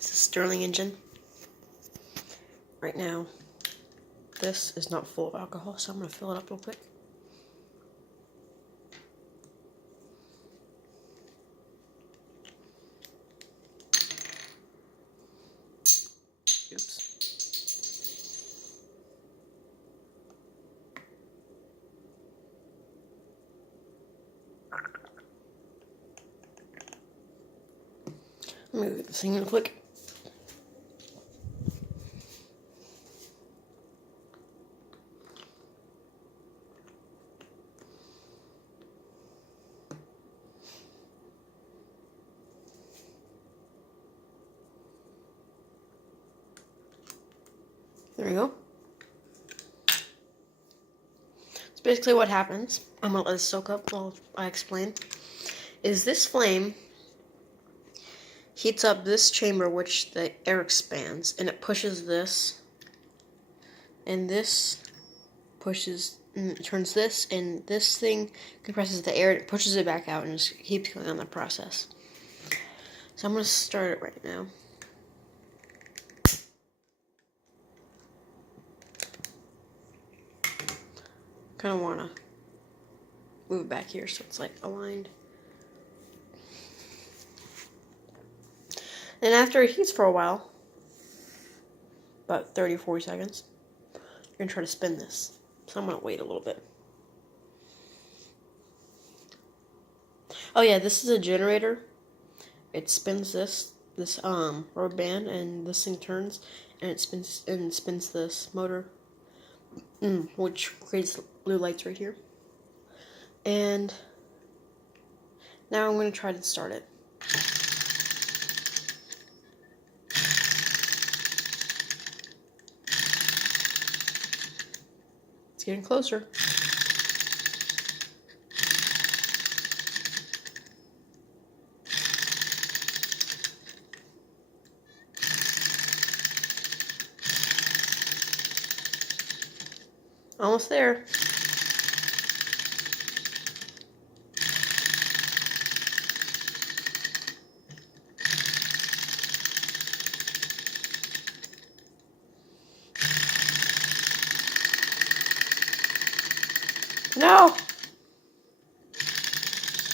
It's a Stirling engine. Right now, this is not full of alcohol, so I'm going to fill it up real quick. Oops. Let me get this thing real quick. There we go. So basically what happens, I'm going to let this soak up while I explain, is this flame heats up this chamber which the air expands, and it pushes this, and this pushes, and it turns this, and this thing compresses the air, and it pushes it back out, and just keeps going on that process. So I'm going to start it right now. Kind of want to move it back here so it's like aligned. And after it heats for a while, about 30 or 40 seconds, you're going to try to spin this. So I'm going to wait a little bit. Oh yeah, this is a generator. It spins this rubber band, and this thing turns, and it spins this motor, which creates blue lights right here. And now I'm going to try to start it. It's getting closer. Almost there. No!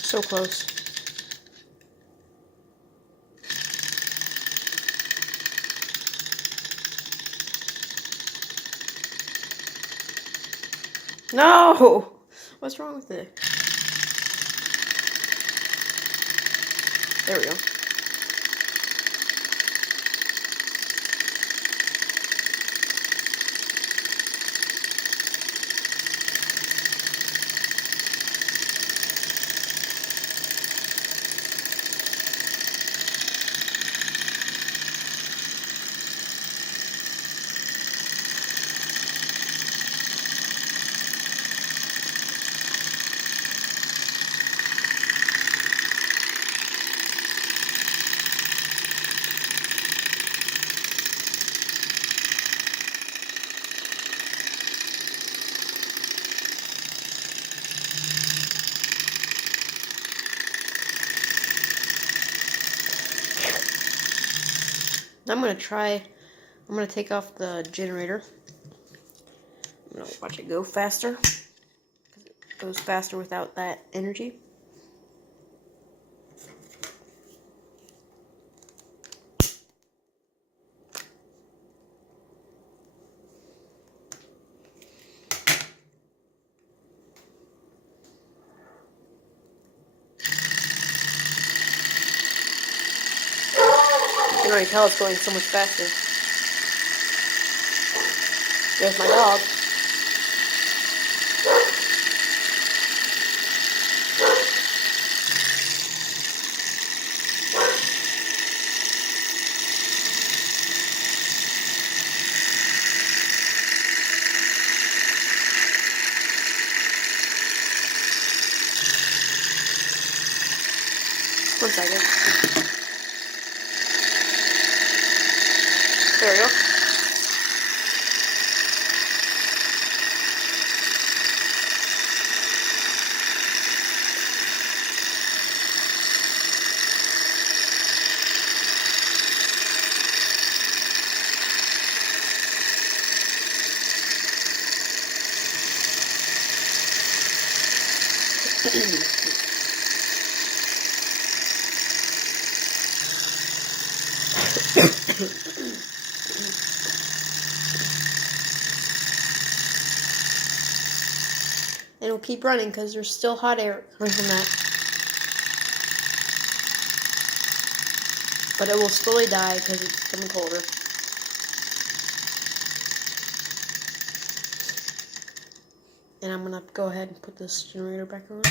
So close. No! What's wrong with it? There we go. I'm going to take off the generator. I'm going to watch it go faster, because it goes faster without that energy. You can already tell it's going so much faster. There's my dog. One second. There we go. And it'll keep running because there's still hot air coming from that. But it will slowly die because it's becoming colder. And I'm gonna go ahead and put this generator back on.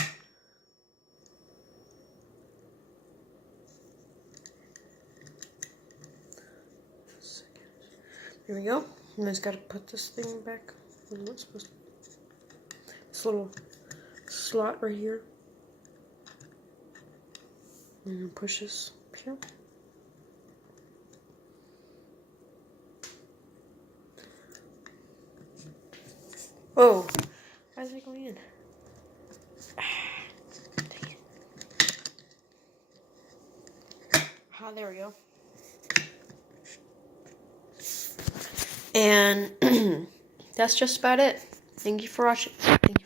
Here we go. And I just gotta put this thing back. I'm not supposed to. This little slot right here. And push this here. Oh, why is it going in? Ah, there we go. And that's just about it. Thank you for watching. Thank you.